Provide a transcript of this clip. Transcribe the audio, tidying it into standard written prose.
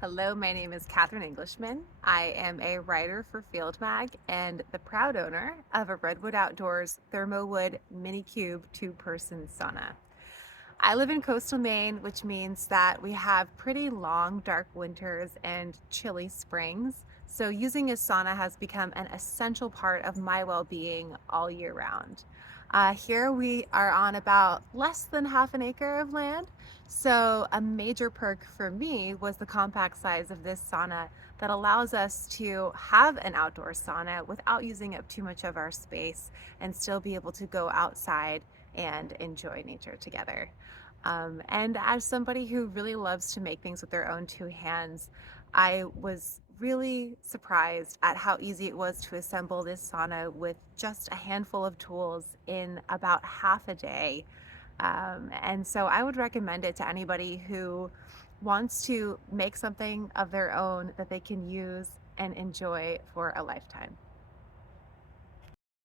Hello, my name is Catherine Englishman. I am a writer for Field Mag and the proud owner of a Redwood Outdoors Thermowood Mini-Cube two-person sauna. I live in coastal Maine, which means that we have pretty long, dark winters and chilly springs. So using a sauna has become an essential part of my well-being all year round. Here we are on about less than half an acre of land. So a major perk for me was the compact size of this sauna that allows us to have an outdoor sauna without using up too much of our space and still be able to go outside and enjoy nature together. And as somebody who really loves to make things with their own two hands, I was really surprised at how easy it was to assemble this sauna with just a handful of tools in about half a day. And so I would recommend it to anybody who wants to make something of their own that they can use and enjoy for a lifetime.